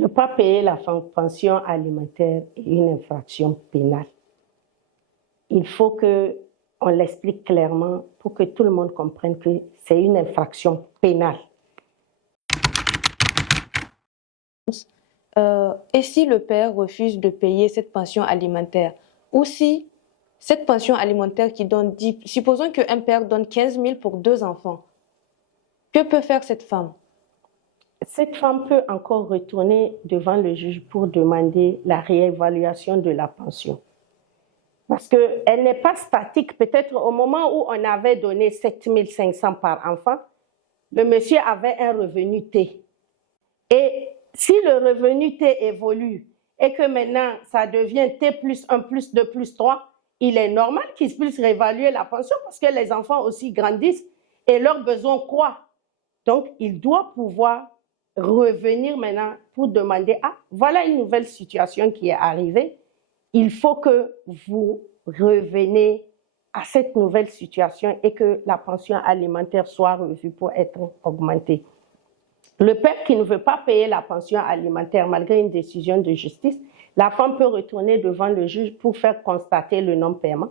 Ne pas payer la pension alimentaire est une infraction pénale. Il faut qu'on l'explique clairement pour que tout le monde comprenne que c'est une infraction pénale. Et si le père refuse de payer cette pension alimentaire, ou si cette pension alimentaire qui donne 10, supposons qu'un père donne 15 000 pour 2 enfants, que peut faire cette femme? Cette femme peut encore retourner devant le juge pour demander la réévaluation de la pension. Parce qu'elle n'est pas statique. Peut-être au moment où on avait donné 7 500 par enfant, le monsieur avait un revenu T. Et si le revenu T évolue et que maintenant ça devient T plus 1 plus 2 plus 3, il est normal qu'il puisse réévaluer la pension parce que les enfants aussi grandissent et leurs besoins croient. Donc, il doit pouvoir revenir maintenant pour demander « Ah, voilà une nouvelle situation qui est arrivée. Il faut que vous reveniez à cette nouvelle situation et que la pension alimentaire soit revue pour être augmentée. » Le père qui ne veut pas payer la pension alimentaire malgré une décision de justice, la femme peut retourner devant le juge pour faire constater le non-paiement.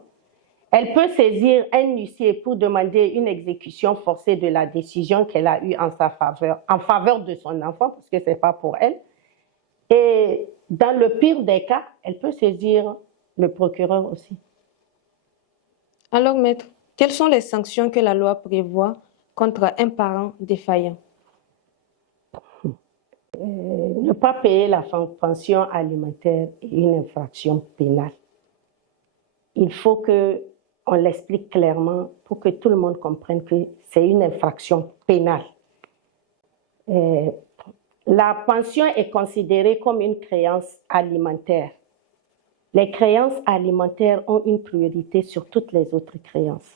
Elle peut saisir un huissier pour demander une exécution forcée de la décision qu'elle a eue en sa faveur, en faveur de son enfant, parce que ce n'est pas pour elle. Et dans le pire des cas, elle peut saisir le procureur aussi. Alors, maître, quelles sont les sanctions que la loi prévoit contre un parent défaillant? Ne pas payer la pension alimentaire est une infraction pénale. Il faut qu'on l'explique clairement pour que tout le monde comprenne que c'est une infraction pénale. La pension est considérée comme une créance alimentaire. Les créances alimentaires ont une priorité sur toutes les autres créances.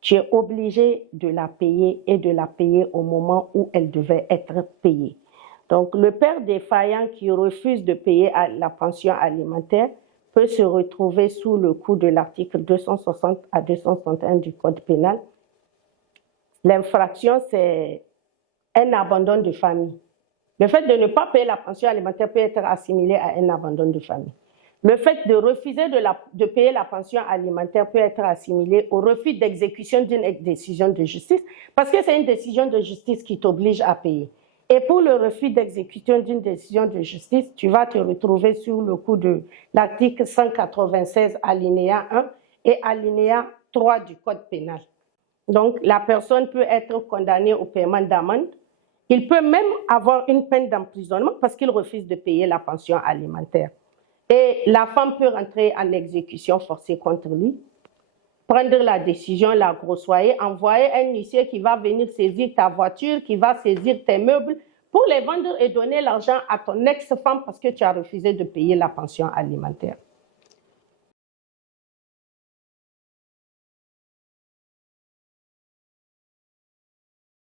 Tu es obligé de la payer et de la payer au moment où elle devait être payée. Donc, le père défaillant qui refuse de payer la pension alimentaire peut se retrouver sous le coup de l'article 260 à 261 du Code pénal. L'infraction, c'est un abandon de famille. Le fait de ne pas payer la pension alimentaire peut être assimilé à un abandon de famille. Le fait de refuser de payer la pension alimentaire peut être assimilé au refus d'exécution d'une décision de justice, parce que c'est une décision de justice qui t'oblige à payer. Et pour le refus d'exécution d'une décision de justice, tu vas te retrouver sous le coup de l'article 196 alinéa 1 et alinéa 3 du Code pénal. Donc, la personne peut être condamnée au paiement d'amende. Il peut même avoir une peine d'emprisonnement parce qu'il refuse de payer la pension alimentaire. Et la femme peut rentrer en exécution forcée contre lui, prendre la décision, la grossoyer, envoyer un huissier qui va venir saisir ta voiture, qui va saisir tes meubles pour les vendre et donner l'argent à ton ex-femme parce que tu as refusé de payer la pension alimentaire.